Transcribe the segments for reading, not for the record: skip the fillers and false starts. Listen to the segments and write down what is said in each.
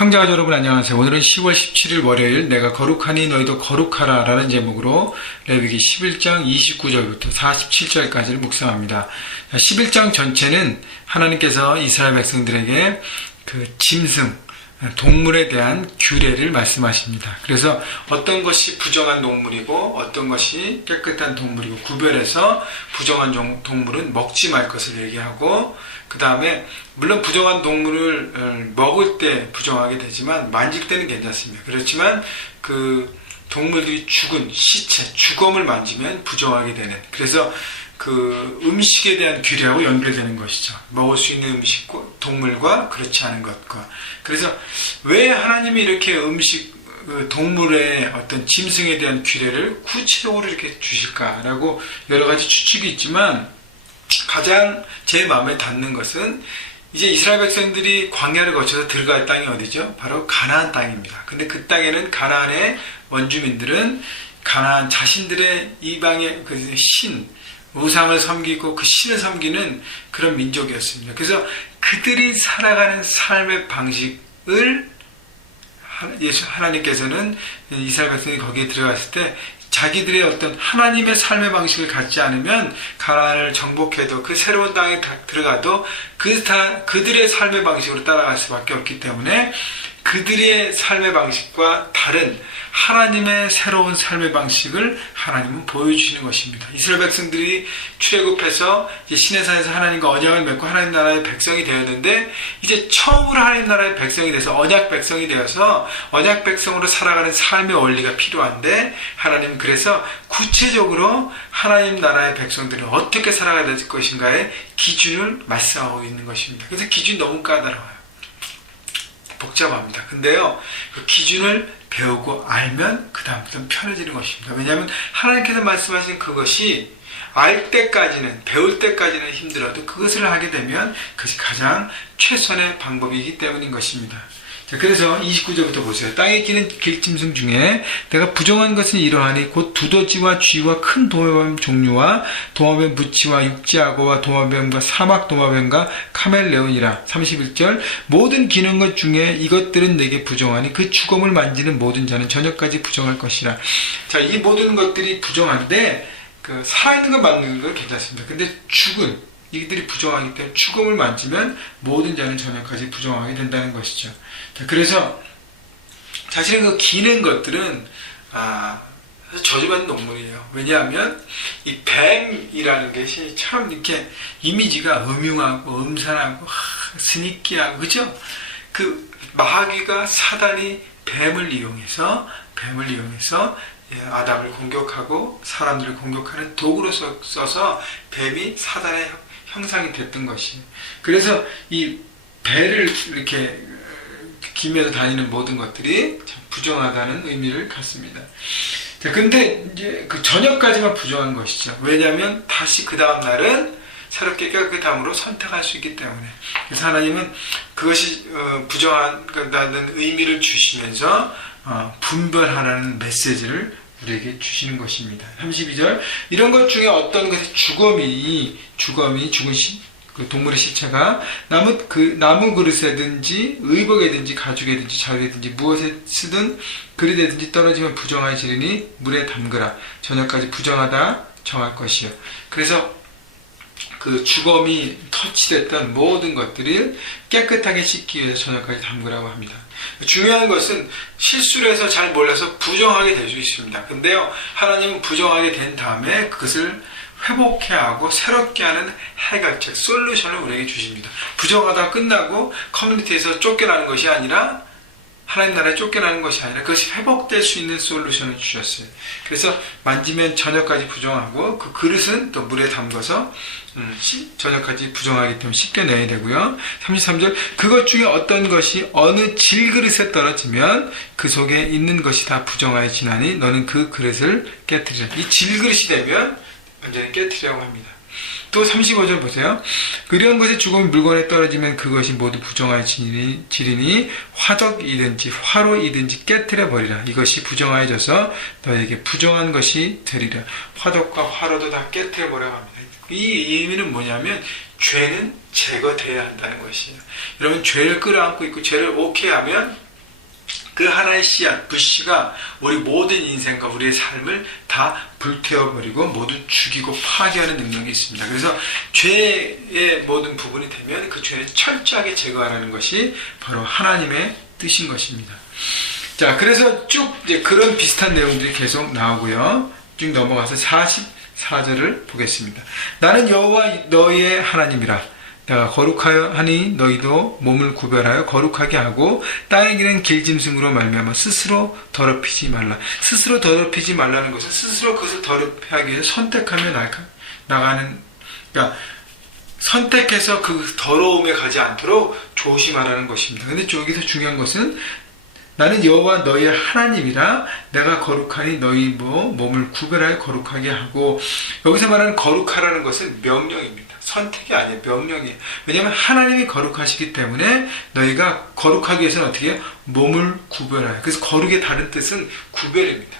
형제가 여러분 안녕하세요. 오늘은 10월 17일 월요일 내가 거룩하니 너희도 거룩하라 라는 제목으로 레위기 11장 29절부터 47절까지를 묵상합니다. 11장 전체는 하나님께서 이스라엘 백성들에게 그 짐승, 동물에 대한 규례를 말씀하십니다. 그래서 어떤 것이 부정한 동물이고 어떤 것이 깨끗한 동물이고 구별해서 부정한 동물은 먹지 말 것을 얘기하고, 그 다음에 물론 부정한 동물을 먹을 때 부정하게 되지만 만질 때는 괜찮습니다. 그렇지만 그 동물들이 죽은 시체, 죽음을 만지면 부정하게 되는, 그래서 그 음식에 대한 규례하고 연결되는 것이죠. 먹을 수 있는 음식, 동물과 그렇지 않은 것과. 그래서 왜 하나님이 이렇게 동물의 어떤 짐승에 대한 규례를 구체적으로 이렇게 주실까라고 여러 가지 추측이 있지만, 가장 제 마음에 닿는 것은 이제 이스라엘 백성들이 광야를 거쳐서 들어갈 땅이 어디죠? 바로 가나안 땅입니다. 근데 그 땅에는 가나안의 원주민들은 가나안 자신들의 이방의 그 우상을 섬기고 그 신을 섬기는 그런 민족이었습니다. 그래서 그들이 살아가는 삶의 방식을 하나님께서는 이스라엘 백성이 거기에 들어갔을 때 자기들의 어떤 하나님의 삶의 방식을 갖지 않으면 가나안을 정복해도 그 새로운 땅에 들어가도 그들의 삶의 방식으로 따라갈 수밖에 없기 때문에 그들의 삶의 방식과 다른 하나님의 새로운 삶의 방식을 하나님은 보여주시는 것입니다. 이스라엘 백성들이 출애굽해서 이제 시내산에서 하나님과 언약을 맺고 하나님 나라의 백성이 되었는데, 이제 처음으로 하나님 나라의 백성이 돼서 언약 백성이 되어서 언약 백성으로 살아가는 삶의 원리가 필요한데, 하나님은 그래서 구체적으로 하나님 나라의 백성들은 어떻게 살아가야 될 것인가의 기준을 말씀하고 있는 것입니다. 그래서 기준이 너무 까다로워요. 복잡합니다. 근데요, 그 기준을 배우고 알면 그 다음부터는 편해지는 것입니다. 왜냐하면 하나님께서 말씀하신 그것이 알 때까지는, 배울 때까지는 힘들어도 그것을 하게 되면 그것이 가장 최선의 방법이기 때문인 것입니다. 자, 그래서 29절부터 보세요. 땅에 기는 길짐승 중에 내가 부정한 것은 이러하니 곧 두더지와 쥐와 큰 도마뱀 종류와 도마뱀 무치와 육지악어와 도마뱀과 사막 도마뱀과 카멜레온이라. 31절 모든 기는 것 중에 이것들은 내게 부정하니 그 죽음을 만지는 모든 자는 저녁까지 부정할 것이라. 자, 이 모든 것들이 부정한데 그 살아있는 것 만드는 건 괜찮습니다. 근데 죽은 이들이 부정하기 때문에 죽음을 만지면 모든 자는 저녁까지 부정하게 된다는 것이죠. 자, 그래서 사실은 그 기는 것들은 저주받는 동물이에요. 왜냐하면 이 뱀이라는 것이 참 이렇게 이미지가 음흉하고 음산하고 스니키하고, 그죠? 그 마귀가, 사단이 뱀을 이용해서 아담을 공격하고 사람들을 공격하는 도구로 써서 뱀이 사단의 형상이 됐던 것이에요. 그래서 이 배를 이렇게 기면서 다니는 모든 것들이 참 부정하다는 의미를 갖습니다. 자, 근데 이제 그 저녁까지만 부정한 것이죠. 왜냐하면 다시 그 다음 날은 새롭게 깨끗함으로 선택할 수 있기 때문에. 그래서 하나님은 그것이 부정하다는 의미를 주시면서 분별하라는 메시지를 우리에게 주시는 것입니다. 32절 이런 것 중에 어떤 것이 죽은 그 동물의 시체가 나무 그릇에든지 의복에든지 가죽에든지 자루에든지 무엇에 쓰든 그릇에든지 떨어지면 부정하여 지르니 물에 담그라. 저녁까지 부정하다 정할 것이요. 그래서 그 주검이 터치됐던 모든 것들을 깨끗하게 씻기 위해서 저녁까지 담그라고 합니다. 중요한 것은 실수를 해서 잘 몰라서 부정하게 될 수 있습니다. 근데요, 하나님은 부정하게 된 다음에 그것을 회복해 하고 새롭게 하는 해결책, 솔루션을 우리에게 주십니다. 부정하다 끝나고 커뮤니티에서 쫓겨나는 것이 아니라, 하나님 나라에 쫓겨나는 것이 아니라 그것이 회복될 수 있는 솔루션을 주셨어요. 그래서 만지면 저녁까지 부정하고 그 그릇은 또 물에 담가서 저녁까지 부정하기 때문에 씻겨내야 되고요. 33절 그것 중에 어떤 것이 어느 질그릇에 떨어지면 그 속에 있는 것이 다 부정하여 지나니 너는 그 그릇을 깨트리라. 이 질그릇이 되면 완전히 깨트리라고 합니다. 또 35절 보세요. 그리한 것이 죽은 물건에 떨어지면 그것이 모두 부정하여 지리니 화덕이든지 화로이든지 깨트려 버리라. 이것이 부정하여져서 너에게 부정한 것이 되리라. 화덕과 화로도 다 깨트려 버려야 합니다. 이 의미는 뭐냐면 죄는 제거돼야 한다는 것이에요. 여러분, 죄를 끌어안고 있고 죄를 오케이 하면 그 하나의 씨앗, 불씨가 우리 모든 인생과 우리의 삶을 다 불태워버리고 모두 죽이고 파괴하는 능력이 있습니다. 그래서 죄의 모든 부분이 되면 그 죄를 철저하게 제거하라는 것이 바로 하나님의 뜻인 것입니다. 자, 그래서 쭉 이제 그런 비슷한 내용들이 계속 나오고요. 쭉 넘어가서 44절을 보겠습니다. 나는 여호와 너희의 하나님이라. 내가 거룩하여 하니 너희도 몸을 구별하여 거룩하게 하고 땅에 기는 길짐승으로 말미암아 스스로 더럽히지 말라. 스스로 더럽히지 말라는 것은 스스로 그것을 더럽히기 위해서 선택하며 나가는, 그러니까 선택해서 그 더러움에 가지 않도록 조심하라는 것입니다. 근데 여기서 중요한 것은 나는 여호와 너희의 하나님이라. 내가 거룩하니 너희 몸을 구별하여 거룩하게 하고, 여기서 말하는 거룩하라는 것은 명령입니다. 선택이 아니에요. 명령이에요. 왜냐하면 하나님이 거룩하시기 때문에 너희가 거룩하기 위해서는 어떻게 해요? 몸을 구별하여. 그래서 거룩의 다른 뜻은 구별입니다.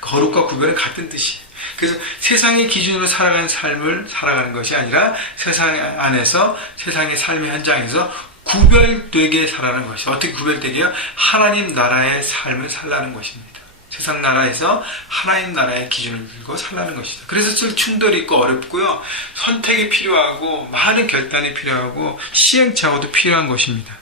거룩과 구별은 같은 뜻이에요. 그래서 세상의 기준으로 살아가는 삶을 살아가는 것이 아니라 세상 안에서 세상의 삶의 현장에서 구별되게 살아가는 것이, 어떻게 구별되게요? 하나님 나라의 삶을 살라는 것입니다. 세상 나라에서 하나님 나라의 기준을 들고 살라는 것이다. 그래서 좀 충돌이 있고 어렵고요. 선택이 필요하고 많은 결단이 필요하고 시행착오도 필요한 것입니다.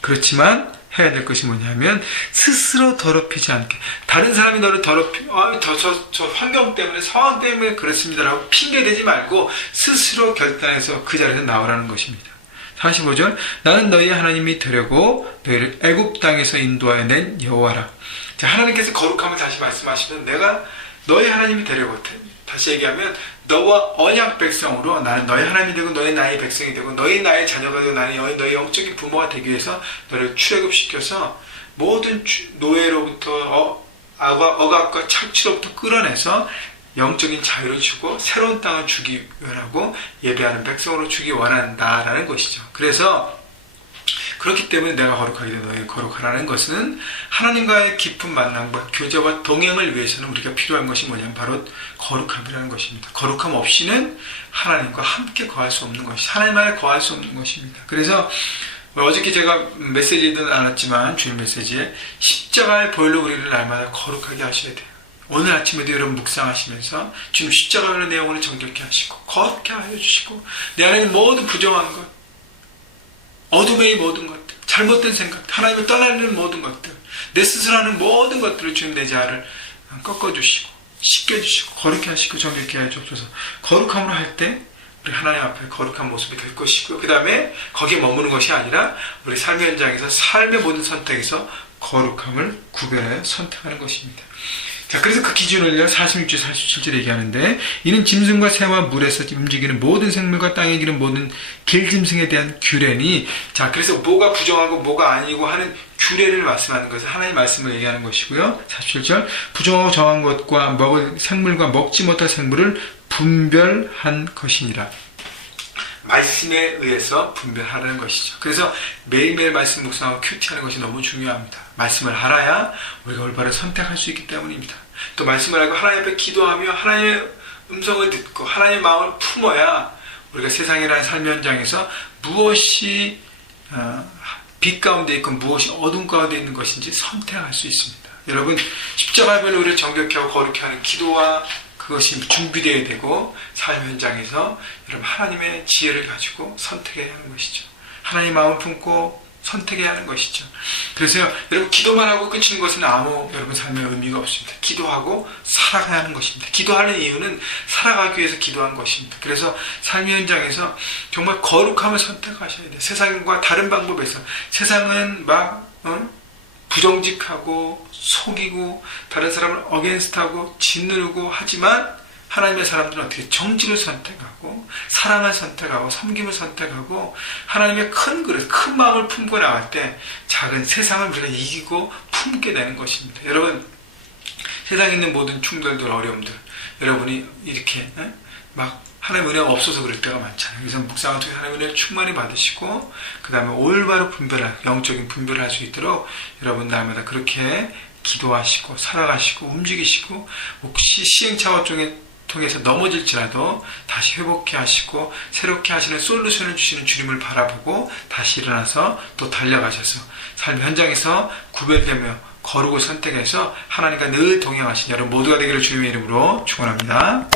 그렇지만 해야 될 것이 뭐냐면 스스로 더럽히지 않게. 다른 사람이 너를 저 환경 때문에 상황 때문에 그렇습니다라고 핑계대지 말고 스스로 결단해서 그 자리에서 나오라는 것입니다. 45절 나는 너희 하나님이 되려고 너희를 애굽 땅에서 인도하여 낸 여호와라. 자, 하나님께서 거룩함을 다시 말씀하시면 내가 너희 하나님이 되려고, 다시 얘기하면 너와 언약 백성으로 나는 너희 하나님이 되고 너희 나의 백성이 되고 너희 나의 자녀가 되고 나는 너희 영적인 부모가 되기 위해서 너를 출애굽시켜서 모든 노예로부터 억압과 착취로부터 끌어내서 영적인 자유를 주고 새로운 땅을 주기 원하고 예배하는 백성으로 주기 원한다라는 것이죠. 그래서 그렇기 때문에 내가 거룩하게 되고 너희 거룩하라는 것은 하나님과의 깊은 만남과 교제와 동행을 위해서는 우리가 필요한 것이 뭐냐면 바로 거룩함이라는 것입니다. 거룩함 없이는 하나님과 함께 거할 수 없는 것이, 하나님 안에 거할 수 없는 것입니다. 그래서 어저께 제가 메시지는 않았지만 주일 메시지에 십자가의 보혈로 우리를 날마다 거룩하게 하셔야 돼요. 오늘 아침에도 여러분 묵상하시면서 주님 십자가의 내용을 정결케 하시고 거룩게 하여 주시고 내 안에 있는 모든 부정한 것, 어둠의 모든 것들, 잘못된 생각, 하나님을 떠나는 모든 것들, 내 스스로 하는 모든 것들을 주님 내 자아를 꺾어주시고 씻겨주시고 거룩게 하시고 정결케 하여 주옵소서. 거룩함으로 할 때 우리 하나님 앞에 거룩한 모습이 될 것이고, 그 다음에 거기에 머무는 것이 아니라 우리 삶의 현장에서 삶의 모든 선택에서 거룩함을 구별하여 선택하는 것입니다. 자, 그래서 그 기준을요 46절 47절 얘기하는데 이는 짐승과 새와 물에서 움직이는 모든 생물과 땅에 기는 모든 길짐승에 대한 규례니, 자, 그래서 뭐가 부정하고 뭐가 아니고 하는 규례를 말씀하는 것은 하나님의 말씀을 얘기하는 것이고요. 47절 부정하고 정한 것과 먹을 생물과 먹지 못할 생물을 분별한 것이니라. 말씀에 의해서 분별하라는 것이죠. 그래서 매일매일 말씀 묵상하고 큐티하는 것이 너무 중요합니다. 말씀을 알아야 우리가 올바로 선택할 수 있기 때문입니다. 또 말씀을 알고 하나님 앞에 기도하며 하나님의 음성을 듣고 하나님의 마음을 품어야 우리가 세상이라는 삶의 현장에서 무엇이 빛 가운데 있고 무엇이 어둠 가운데 있는 것인지 선택할 수 있습니다. 여러분, 십자가별로 우리를 정결케 하고 거룩케 하는 기도와 그것이 준비되어야 되고 삶 현장에서 여러분 하나님의 지혜를 가지고 선택해야 하는 것이죠. 하나님의 마음을 품고 선택해야 하는 것이죠. 그래서 여러분 기도만 하고 끝이는 것은 아무 여러분 삶의 의미가 없습니다. 기도하고 살아가야 하는 것입니다. 기도하는 이유는 살아가기 위해서 기도한 것입니다. 그래서 삶의 현장에서 정말 거룩함을 선택하셔야 돼요. 세상과 다른 방법에서 세상은 막 부정직하고 속이고 다른 사람을 어게인스트하고 짓누르고 하지만 하나님의 사람들은 어떻게 정직을 선택하고 사랑을 선택하고 섬김을 선택하고 하나님의 큰 그릇, 큰 마음을 품고 나갈 때 작은 세상을 우리가 이기고 품게 되는 것입니다. 여러분, 세상에 있는 모든 충돌들, 어려움들 여러분이 이렇게 막 하나님의 은혜가 없어서 그럴 때가 많잖아요. 그래서 묵상을 통해 하나님의 은혜를 충만히 받으시고 그 다음에 올바로 영적인 분별을 할 수 있도록 여러분 날마다 그렇게 기도하시고 살아가시고 움직이시고 혹시 시행착오 중에 통해서 넘어질지라도 다시 회복해 하시고 새롭게 하시는 솔루션을 주시는 주님을 바라보고 다시 일어나서 또 달려가셔서 삶 현장에서 구별되며 거룩을 선택해서 하나님과 늘 동행하신 여러분 모두가 되기를 주님의 이름으로 축원합니다.